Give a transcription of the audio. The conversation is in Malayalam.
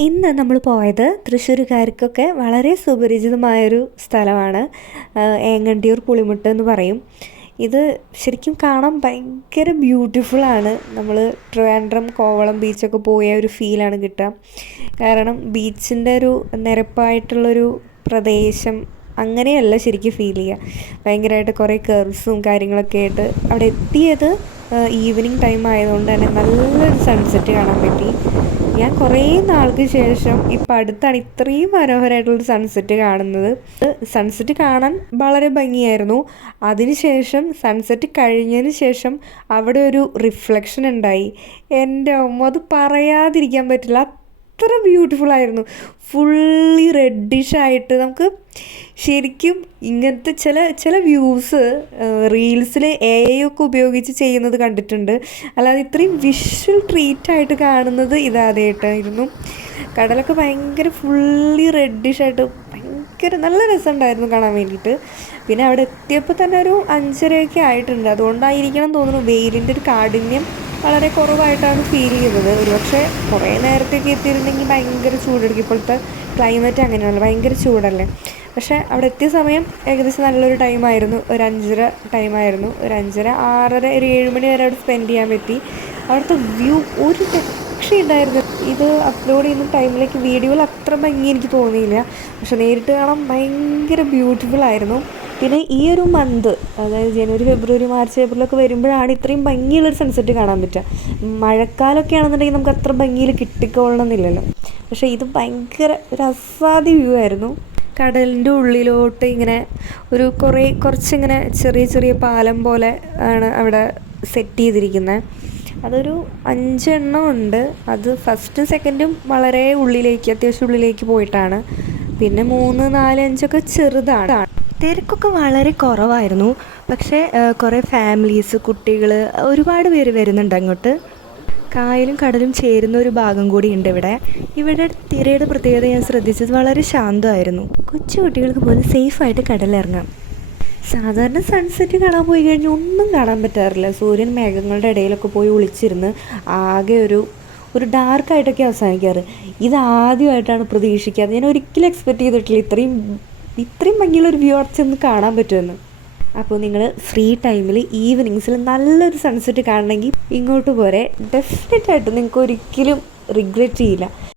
ഇന്ന് നമ്മൾ പോയത് തൃശ്ശൂരുകാർക്കൊക്കെ വളരെ സുപരിചിതമായൊരു സ്ഥലമാണ്. ഏങ്ങണ്ടിയൂർ പുളിമുട്ട് എന്ന് പറയും. ഇത് ശരിക്കും കാണാൻ ഭയങ്കര ബ്യൂട്ടിഫുള്ളാണ്. നമ്മൾ ട്രിവാൻഡ്രം കോവളം ബീച്ചൊക്കെ പോയ ഒരു ഫീലാണ് കിട്ടുക. കാരണം ബീച്ചിൻ്റെ ഒരു നിരപ്പായിട്ടുള്ളൊരു പ്രദേശം അങ്ങനെയല്ല ശരിക്കും ഫീൽ ചെയ്യുക. ഭയങ്കരമായിട്ട് കുറേ കർവ്സും കാര്യങ്ങളൊക്കെ ആയിട്ട് അവിടെ എത്തിയത് ഈവനിങ് ടൈം ആയതുകൊണ്ട് തന്നെ നല്ലൊരു സൺസെറ്റ് കാണാൻ പറ്റി. ഞാൻ കുറേ നാൾക്ക് ശേഷം ഇപ്പം അടുത്താണ് ഇത്രയും മനോഹരമായിട്ടുള്ളൊരു സൺസെറ്റ് കാണുന്നത്. സൺസെറ്റ് കാണാൻ വളരെ ഭംഗിയായിരുന്നു. അതിനുശേഷം സൺസെറ്റ് കഴിഞ്ഞതിന് ശേഷം അവിടെ ഒരു റിഫ്ലക്ഷൻ ഉണ്ടായി. എൻ്റെ അമ്മ, അത് പറയാതിരിക്കാൻ പറ്റില്ല, അത്ര ബ്യൂട്ടിഫുള്ളായിരുന്നു. ഫുള്ളി റെഡിഷായിട്ട് നമുക്ക് ശരിക്കും ഇങ്ങനത്തെ ചില വ്യൂസ് റീൽസിൽ AI ഒക്കെ ഉപയോഗിച്ച് ചെയ്യുന്നത് കണ്ടിട്ടുണ്ട്. അല്ലാതെ ഇത്രയും വിഷ്വൽ ട്രീറ്റായിട്ട് കാണുന്നത് ഇതാദ്യമായിട്ടായിരുന്നു. കടലൊക്കെ ഭയങ്കര ഫുള്ളി റെഡിഷായിട്ട് ഭയങ്കര നല്ല രസമുണ്ടായിരുന്നു കാണാൻ വേണ്ടിയിട്ട്. പിന്നെ അവിടെ എത്തിയപ്പോൾ തന്നെ ഒരു 5:30 ആയിട്ടുണ്ട്. അതുകൊണ്ടായിരിക്കണം തോന്നുന്നു വെയിലിൻ്റെ ഒരു കാഠിന്യം വളരെ കുറവായിട്ടാണ് ഫീൽ ചെയ്തത്. ഒരുപക്ഷെ കുറേ നേരത്തേക്ക് എത്തിയിരുന്നെങ്കിൽ ഭയങ്കര ചൂടെടുക്കും. ഇപ്പോഴത്തെ ക്ലൈമറ്റ് അങ്ങനെയല്ല, ഭയങ്കര ചൂടല്ലേ. പക്ഷേ അവിടെ എത്തിയ സമയം ഏകദേശം നല്ലൊരു ടൈമായിരുന്നു. ഒരു 5:30 ടൈമായിരുന്നു. ഒരു 5:30, 6:30, ഒരു 7 മണി വരെ അവിടെ സ്പെൻഡ് ചെയ്യാൻ പറ്റി. അവിടുത്തെ വ്യൂ ഒരു രക്ഷയുണ്ടായിരുന്നു. ഇത് അപ്ലോഡ് ചെയ്യുന്ന ടൈമിലേക്ക് വീഡിയോയിൽ അത്ര ഭംഗി എനിക്ക് തോന്നിയില്ല, പക്ഷെ നേരിട്ട് കാണാൻ ഭയങ്കര ബ്യൂട്ടിഫുൾ ആയിരുന്നു. പിന്നെ ഈ ഒരു മന്ത്, അതായത് ജനുവരി, ഫെബ്രുവരി, മാർച്ച്, ഏപ്രിലൊക്കെ വരുമ്പോഴാണ് ഇത്രയും ഭംഗിയുള്ളൊരു സൺസെറ്റ് കാണാൻ പറ്റുക. മഴക്കാലമൊക്കെ ആണെന്നുണ്ടെങ്കിൽ നമുക്ക് അത്ര ഭംഗിയിൽ കിട്ടിക്കൊള്ളണമെന്നില്ലല്ലോ. പക്ഷേ ഇത് ഭയങ്കര ഒരു അസാധ്യ വ്യൂ ആയിരുന്നു. കടലിൻ്റെ ഉള്ളിലോട്ട് ഇങ്ങനെ കുറച്ചിങ്ങനെ ചെറിയ ചെറിയ പാലം പോലെ ആണ് അവിടെ സെറ്റ് ചെയ്തിരിക്കുന്നത്. അതൊരു 5 എണ്ണം ഉണ്ട്. അത് ഫസ്റ്റും സെക്കൻഡും വളരെ ഉള്ളിലേക്ക്, അത്യാവശ്യം ഉള്ളിലേക്ക് പോയിട്ടാണ്. പിന്നെ 3, 4, 5 ചെറുതാണ്. തിരക്കൊക്കെ വളരെ കുറവായിരുന്നു. പക്ഷേ കുറേ ഫാമിലീസ്, കുട്ടികൾ, ഒരുപാട് പേര് വരുന്നുണ്ട് അങ്ങോട്ട്. കായലും കടലും ചേരുന്ന ഒരു ഭാഗം കൂടി ഉണ്ട് ഇവിടെ തിരയുടെ പ്രത്യേകത ഞാൻ ശ്രദ്ധിച്ചത് വളരെ ശാന്തമായിരുന്നു. കൊച്ചു കുട്ടികൾക്ക് പോലും സേഫായിട്ട് കടലിറങ്ങാം. സാധാരണ സൺസെറ്റ് കാണാൻ പോയി കഴിഞ്ഞാൽ ഒന്നും കാണാൻ പറ്റാറില്ല. സൂര്യൻ മേഘങ്ങളുടെ ഇടയിലൊക്കെ പോയി ഒളിച്ചിരുന്ന് ആകെ ഒരു ഡാർക്കായിട്ടൊക്കെ അവസാനിക്കാറ്. ഇതാദ്യമായിട്ടാണ് പ്രതീക്ഷിക്കാതെ, ഞാൻ ഒരിക്കലും എക്സ്പെക്റ്റ് ചെയ്തിട്ടില്ല ഇത്രയും ഭംഗിയുള്ളൊരു വ്യൂ ചെന്ന് കാണാൻ പറ്റുമെന്ന്. അപ്പോൾ നിങ്ങൾ ഫ്രീ ടൈമിൽ ഈവനിങ്സിൽ നല്ലൊരു സൺസെറ്റ് കാണണമെങ്കിൽ ഇങ്ങോട്ട് പോരെ. ഡെഫിനറ്റായിട്ടും നിങ്ങൾക്ക് ഒരിക്കലും റിഗ്രറ്റ് ചെയ്യില്ല.